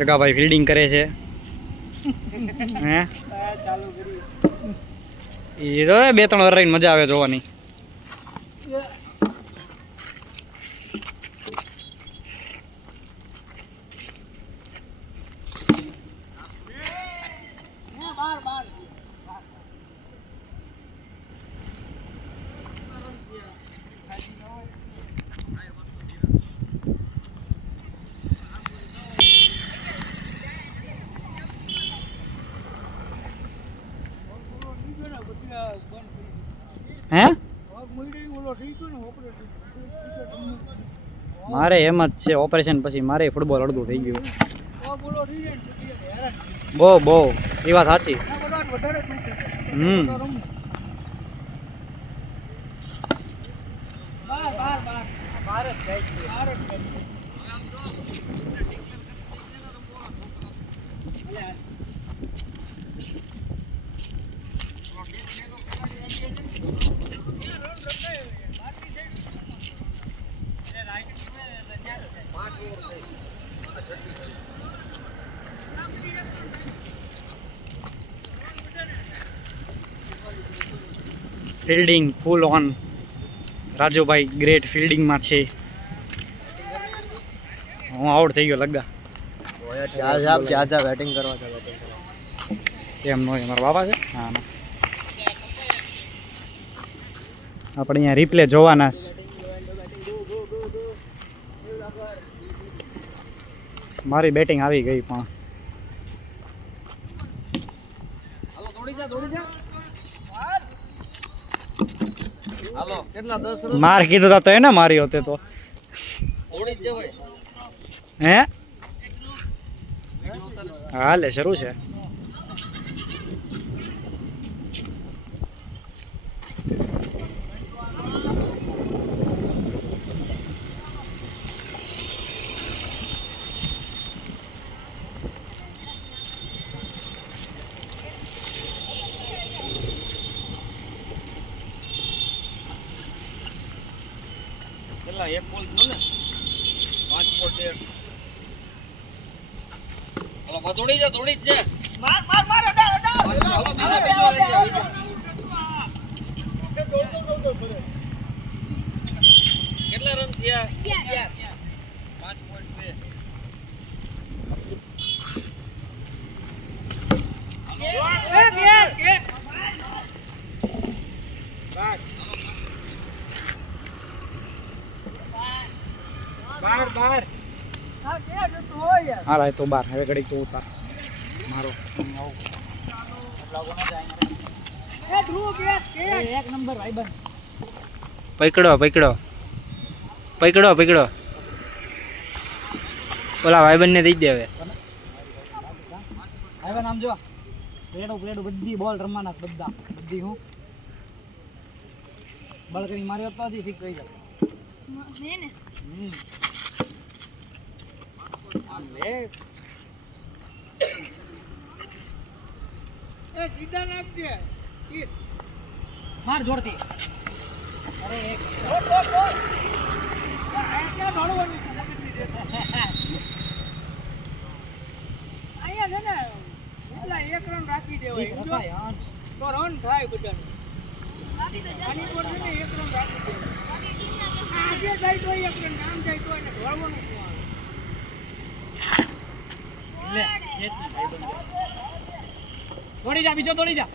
Jagabhai fielding કરે છે હે એ તો 2-3 વાર રહીને મજા આવે જોવાની. હે મારે એમ જ છે ઓપરેશન પછી મારે ફૂટબોલ અડધું થઈ ગયું. બહુ એ વાત સાચી. Fielding full on. Rajubhai great ફિલ્ડિંગમાં છે. હું આઉટ થઈ ગયો લગા. બેટિંગ કરવા એમ નો મારા બાબા છે. હા ના આપણે અહીંયા રિપ્લે જોવાના છે. મારી બેટિંગ આવી ગઈ પણ માર કીધું તો એને મારી હોતે તો હે હાલે શરૂ છે. એક બોલ થયો ને 5 બોલ દે. હાલો દોડી જ છે. માર કેટલા રન થયા? 5.2. બાર હા રાય તો 12 હવે ઘડીક તો ઉતાર મારો એક નંબર ભાઈબંધ પકડો ઓલા ભાઈબંધ ને દઈ દે. હવે ભાઈબંધ આમ જો પ્લેડો બધી બોલ રમવાના બધી હું બળ કરી માર્યો તો હજી ફિક્સ થઈ જાય ને. માર જોડતી અરે એક અહીંયા છે ને એટલા 1 રન રાખી દેવાય તો રન થાય બધાને. આની પર છે ને 1 રન રાખી દેવાય. આજે જાય તો 1 રન નામ જાય તો એને ઘોળવાનું શું આવે. લે દોડી જા બીજો દોડી જા.